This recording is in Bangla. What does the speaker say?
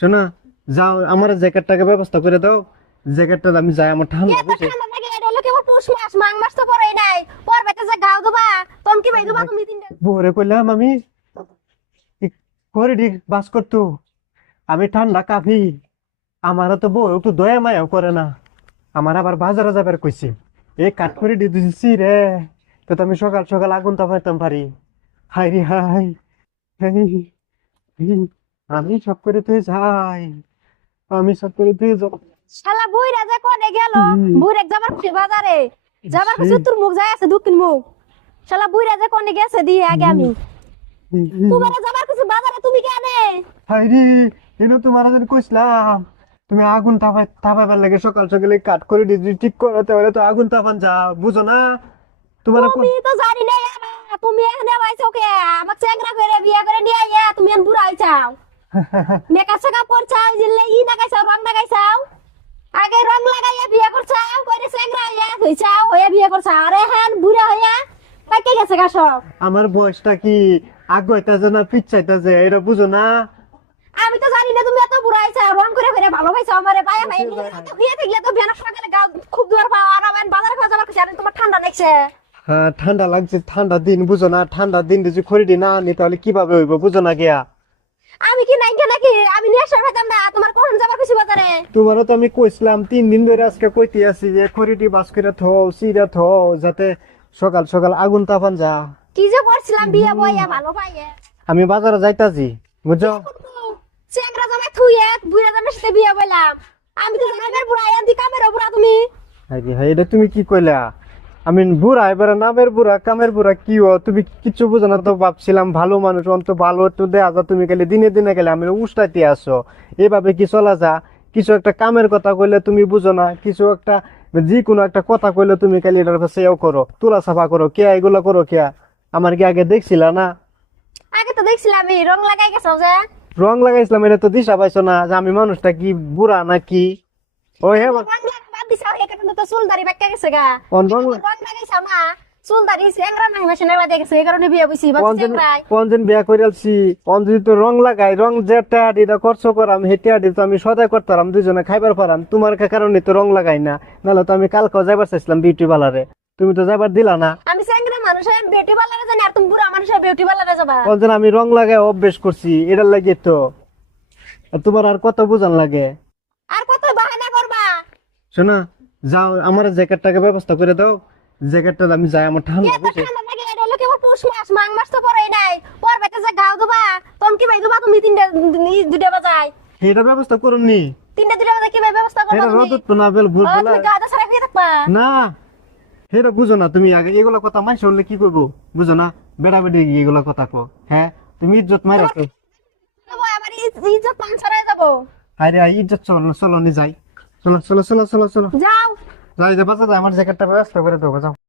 শোনা, যাও আমার জ্যাকেটটাকে ব্যবস্থা করে দাও। জ্যাকেটটা আমি যাই, আমার ঠান্ডা এত বেশি। ঠান্ডা লাগে এটা হলো কেবল পৌষ মাস, মাঘ মাস তো পরেই নাই। পরবেতে যে গাও দেবা, তখন কি ভাই দেবা তুমি তিনটা? বউরে কইলাম আমি করে দি বাস করতো, আমি ঠান্ডা কাঁপি। আমার তো বউ একটু দয়া মায়াও করে না। আমার আবার বাজারে যাবার কইছে, এই কাঠ করে দিয়ে দিছি রে, তো আমি সকাল সকাল আগুন তাপাইতাম পারি। হাই রে হাই, এই, এই, আমি সব করে তুই যাই, আমি সব করে তুই শালা বুইরা যে কোনে গেল, বুইরা যাবার খুশি বাজারে যাবার যাই। খুশি, তোর মুখ যায় আছে দক্ষিণ মুখ। শালা বুইরা যে কোনে গেছে দিয়ে আগে আমি তোমার যাবার খুশি বাজারে, তুমি কেনে? হাইরে, এনে তোমার যেন কইছিলাম, তুমি আগুন তাপাইবার লাগে সকাল সকালে কাঠ করে দিয়ে ঠিক করতে হলে তো আগুন তাপান যা, বুঝো না? তোমার তুমি তো জানি না তুমি এখানে আইছো কে? আমাকে চেংরা করে বিয়ে করে নিয়ে আইয়া তুমি এখন বুড়া হইছাও। মেকআপ সেকআপ করছাও, জিল্লে ই লাগাইছাও, রং লাগাইছাও। আগে রং লাগাইয়া বিয়ে করছাও, কইরে চেংরা হইয়া হইছাও, হইয়া বিয়ে করছাও। আরে হ্যাঁ বুড়া হইয়া পাইকে গেছে গা সব। আমার বয়সটা কি আগাইতাছে না পিছাইতাছে, এটা বুঝো না? আমি তো জানি না তুমি এত বুড়া হইছাও, রং করে ফেরে ভালো হইছো আমারে পায়া পায়া নিয়ে তো বিয়ে থাকলে তো বিয়ার সকালে গা খুব দূর পাও। আর আমার বাজারে খাওয়া যাবার খুশি, আর তোমার ঠান্ডা লাগছে। হ্যাঁ ঠান্ডা লাগছে, ঠান্ডা দিন বুঝো না? ঠান্ডা দিন যদি খড়ি না আনি তাহলে কিভাবে হইব, বুঝো না গিয়া? আমি কি নাই নাকি? আমি নিয়ে আসতে পারতাম না। তোমার কখন যাবার খুশি বাজারে? তোমারও তো আমি কইছিলাম 3 দিন ধরে, আজকে কইতে আছি যে খড়িটি বাস করে থও, সিরা থও, যাতে সকাল সকাল আগুন তাপান যা। কি যে করছিলাম বিয়ে বইয়া ভালো পাইয়ে। আমি বাজারে যাইতাছি, বুঝছো? চেংরা জামাই থুইয়ে বুড়া জামাইয়ের সাথে বিয়ে বললাম। আমি তো জামাইয়ের বুড়া আয়া দি কামের বুড়া তুমি। হাই হাই, এটা তুমি কি কইলা? আমি বুড়া, এবারে নামের বুড়া কামের বুড়া কি ও? তুমি কিচ্ছু বুঝো না তো। ভাবছিলাম ভালো মানুষ, অন্ত ভালো একটু দেয়া যা, তুমি খালি দিনে দিনে গেলে আমি উস্তাইতে আসো। এভাবে কি চলা যা? কিছু একটা কামের কথা কইলে তুমি বুঝো না, কিছু একটা যে কোনো একটা কথা কইলে তুমি খালি এটার সেও করো, তুলা সাফা করো। কে এগুলা করো কে? আমার কি আগে দেখছিলা না? আগে তো দেখছিলাম আমি রং লাগাই গেছো যে। রং লাগাইছিলাম, এটা তো দিশা পাইছো না যে আমি মানুষটা কি বুড়া নাকি? ও হ্যাঁ, রং লাগা বাদ দিছাও, এখানে তো চুল দাড়ি বাক্কা গেছে গা। রং রং লাগাইছাও না, চুল দাড়ি চেংরা নাই মেশিনের বাদে গেছে, এই কারণে বিয়ে বইছি বাচ্চা চেংরাই। পঞ্জন বিয়া করিয়ালছি, যদি তো রং লাগাই, রং যে টেয়াডিটা খরচ করাম, সেই টেয়াডি তো আমি সদাই করতাম, দুজনে খাইবার পারাম। তোমার কারণে তো রং লাগাই না, নাহলে তো আমি কালকে যাইবার চাইছিলাম বিউটি পার্লারে, তুমি তো যাইবার দিলা না। আমি চেংরা মানুষ, আমি বিউটি পার্লারে জানি, আর তুমি বুড়া মানুষ বিউটি পার্লারে যাবা? পঞ্জন আমি রং লাগাই অভ্যেস করছি, এটার লাগে তো। আর তোমার আর কত বুঝান লাগে? আর কত বাহানা করবা? শোনা, যাও আমার জ্যাকেটটাকে ব্যবস্থা করে দাও। জ্যাকেটটা আমি যাই, আমার ঠান্ডা এত বেশি। ঠান্ডা লাগে এটা হলো কেবল পৌষ মাস, মাঘ মাস তো পরেই নাই। পরবেতে যে গাও দেবা, তখন কি ভাই দেবা তুমি তিনটা দুটা বাজায়? এটা ব্যবস্থা করুন নি। তিনটা দুটা বাজায় কি ভাই ব্যবস্থা করবা এটা তুমি? রদত তো না বেল ভুল বলা তুমি গাদা ছাড়া ফিরে থাকবা? না, সেটা বুঝো না তুমি। আগে এগুলা কথা মাইস হলে কি করবো, বুঝো না? বেড়া বেড়ি এগুলা কথা কো। হ্যাঁ, তুমি ইজ্জত মাইরা তো। আমার ইজ্জত মান ছড়াই যাবো। আরে ইজ্জত চলো, চলো নি যাই। চলো চলো চলো চলো চলো, যাও। যাই যে বাচ্চা, আমার জ্যাকেটটা ব্যবস্থা করে দেবো, যাও।